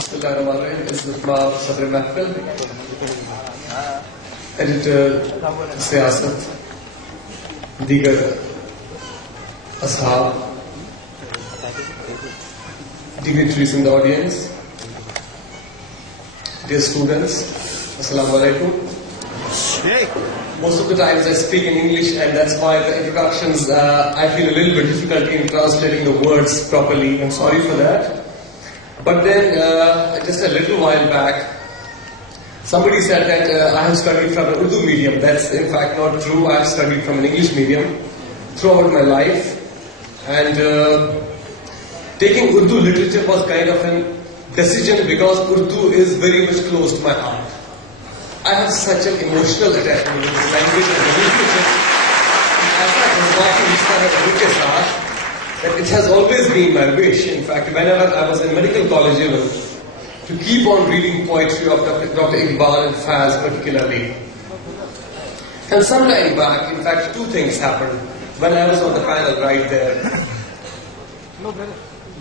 सदर महफिल एडिटर सियासत दीगर असहाब dignitaries in the audience, dear students, Assalamu alaikum. Most of the times I speak in English, and that's why the introductions I feel a little bit difficult in translating the words properly. I'm sorry for that. But then just a little while back, somebody said that I have studied from an Urdu medium. That's in fact not true. I have studied from an English medium throughout my life, and taking Urdu literature was kind of a decision because Urdu is very much close to my heart. I have such an emotional attachment with this language and the literature. That it has always been my wish. In fact, whenever I was in medical college even, to keep on reading poetry of Dr. Iqbal and Faz particularly. And some time back, in fact, two things happened when I was on the panel right there.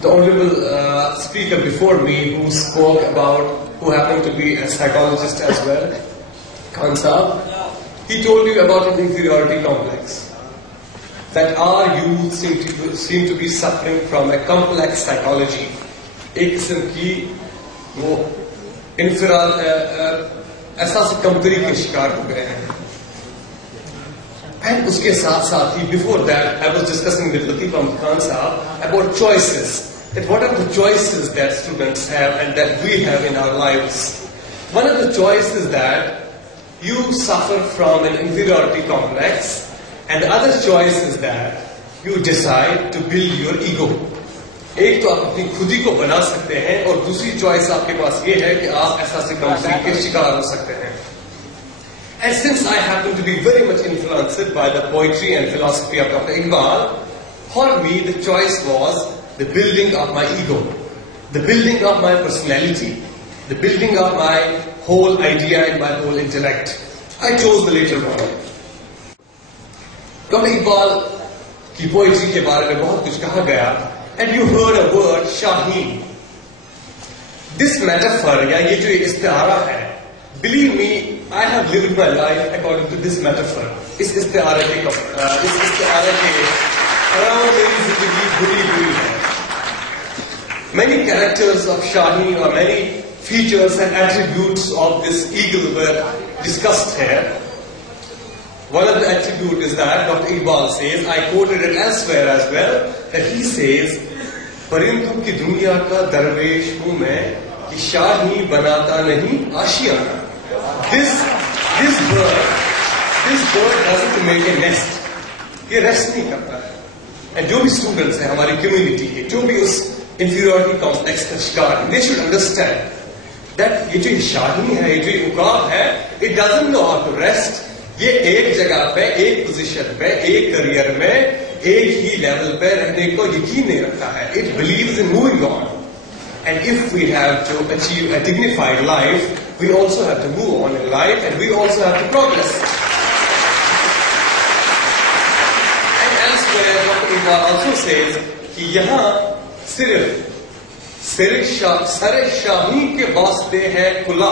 The honorable speaker before me who spoke about, who happened to be a psychologist as well, Khan Saab, he told you about an inferiority complex. That our youth seem to be suffering from a complex psychology. एक किस्म की वो एहसास कमतरी के शिकार हो गए हैं. And उसके साथ साथ ही before that I was discussing with Latif Ahmed Khan Saab about choices. That what are the choices that students have and that we have in our lives. One of the choices that you suffer from an inferiority complex, and the other choice is that you decide to build your ego. एक तो आप अपनी खुदी को बना सकते हैं और दूसरी चॉइस आपके पास ये है कि आप एहसास कमतरी के शिकार हो सकते हैं. And since I happen to be very much influenced by the poetry and philosophy of Dr. Iqbal, for me the choice was the building of my ego, the building of my personality, the building of my whole idea and my whole intellect. I chose the later one. Dr. Iqbal की poetry के बारे में बहुत कुछ कहा गया, and you heard a word Shaheen. This metaphor या ये जो इस्तिआरा है, believe me, I have lived my life according to this metaphor. इस इस्तिआरे के around मेरी जिंदगी बुरी हुई है. Many characters of Shaheen or many features and attributes of this eagle were discussed here. One of the attributes is that Dr. Iqbal says, I quoted it elsewhere as well, that he says, परिंदों की दुनिया का दरवेश हूँ मैं, कि शाही बनाता नहीं आशियाना. This bird doesn't make a nest. ये रेस्ट नहीं करता है. And जो भी students हैं हमारी community के, जो भी उस inferiority complex का शिकार, they should understand that ये जो शाही है, ये जो उकाब है, it doesn't know how to rest. ये एक जगह पे, एक पोजीशन पे, एक करियर में, एक ही लेवल पे रहने को यकीन नहीं रखता है. It believes in moving on. And if we have to achieve a dignified life, we also have to move on in life, and we also have to progress. And elsewhere, Dr. Iqbal also says कि यहाँ सिर्फ sir शाही के वास्ते है कुला.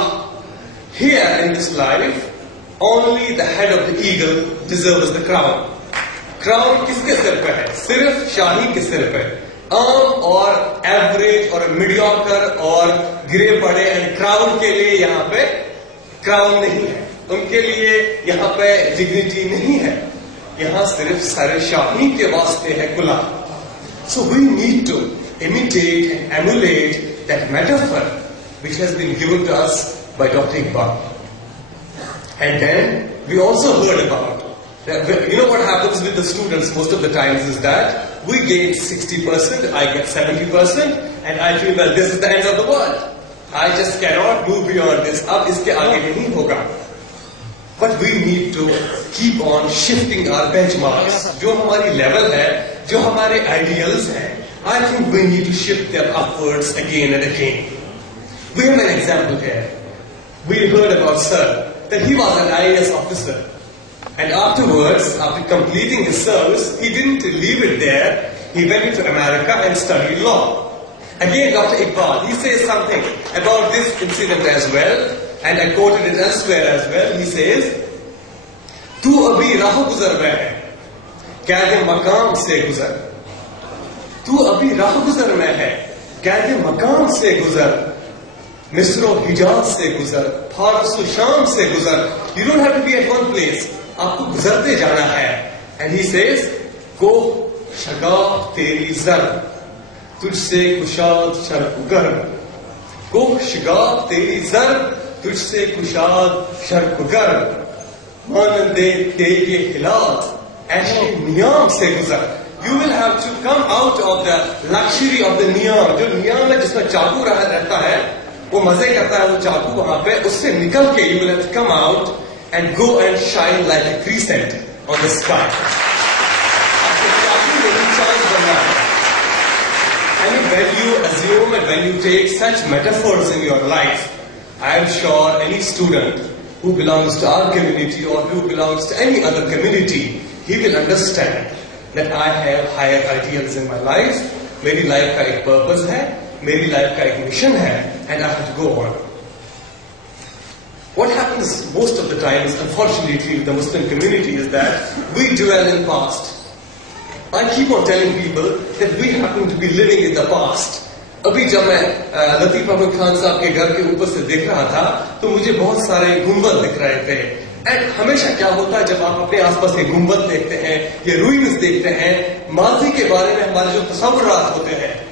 Here in this life, only the head of the eagle deserves the crown. Crown किसके सिर पे है? सिर्फ शाही के सिर पे. आम और एवरेज और मीडियोकर और गिरे पड़े एंड क्राउन के लिए यहाँ पे क्राउन नहीं है. उनके लिए यहाँ पे डिग्निटी नहीं है. यहाँ सिर्फ सर शाही के वास्ते है कुला. So we need to imitate and emulate that metaphor which has been given to us by Dr. Iqbal. And then we also heard about, you know what happens with the students most of the times is that we gain 60%, I get 70%, and I feel, well, this is the end of the world. I just cannot move beyond this. अब इसके आगे नहीं होगा. But we need to keep on shifting our benchmarks. जो हमारी level है, जो हमारे ideals हैं, I think we need to shift them upwards again and again. We have an example here. We heard about Sir, that he was an IAS officer. And afterwards, after completing his service, he didn't leave it there. He went into America and studied law. Again, Dr. Iqbal, he says something about this incident as well, and I quoted it elsewhere as well. He says, "तू अभी राह गुजर में है, कैद मकाम से गुजर। तू अभी राह गुजर में है, कैद मकाम से गुजर। मिस्रो हिजाज से गुजर, फारसो शाम से गुजर। You don't have to be at one place. आपको गुजरते जाना है." And he says, "को शगाफ तेरी जर, तुझसे कुशाद शर्कुगर। को शगाफ तेरी जर, तुझसे कुशाद शर्कुगर। मानंदे तेरे हिलात, ऐशे नियाम से गुजर." You will have to come out of the luxury of the niyam. जो नियम है जिसमें चाकू रहता है, वो मजे करता है वो चाकू वहां पे, उससे निकल के you will have to come out and go and shine like a crescent on the sky. आपको चाकू नहीं चांद बनना है. And when you assume and when you take such metaphors in your life, I am sure any student who belongs to our community or who belongs to any other community, he will understand that I have higher ideals in my life. मेरी life का एक purpose है, मेरी life का एक mission है, and I have to go on. What happens most of the times, unfortunately, with the Muslim community is that we dwell in past. I keep on telling people that we happen to be living in the past. अभी जब मैं लतीफ अहमद खान साहब के घर के ऊपर से देख रहा था, तो मुझे बहुत सारे गुंबद दिख रहे थे. एंड हमेशा क्या होता है जब आप अपने आसपास के गुंबद देखते हैं, ये रूइंस देखते हैं, माजी के बारे में हमारे जो तसव्वुरात होते हैं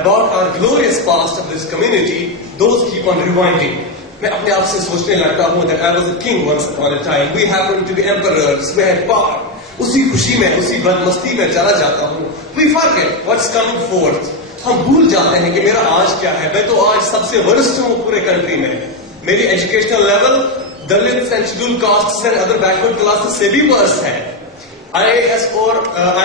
about our glorious past of this community, those keep on rewinding. मैं अपने आप से सोचने लगता हूँ that I was a king once upon a time. We happened to be emperors. We had power. उसी खुशी में, उसी बदमस्ती में चला जाता हूँ. We forget what's coming forth. हम भूल जाते हैं कि मेरा आज क्या है. मैं तो आज सबसे वरिष्ठ हूँ पूरे कंट्री में. मेरी educational level Dalit and schedule caste and other backward classes से भी वर्स है. IAS और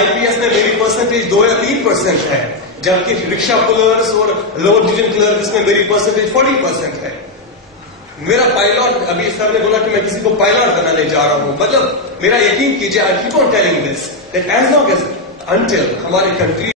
IPS में मेरी परसेंटेज 2 या 3% है, जबकि रिक्शा पुलर्स और लोअर डिवीजन क्लर्क्स में मेरी परसेंटेज 40% है. मेरा पायलट, अभी सर ने बोला कि मैं किसी को पायलट बनाने जा रहा हूं. मतलब मेरा यकीन कीजिए, I keep on telling this that as long as until हमारी कंट्री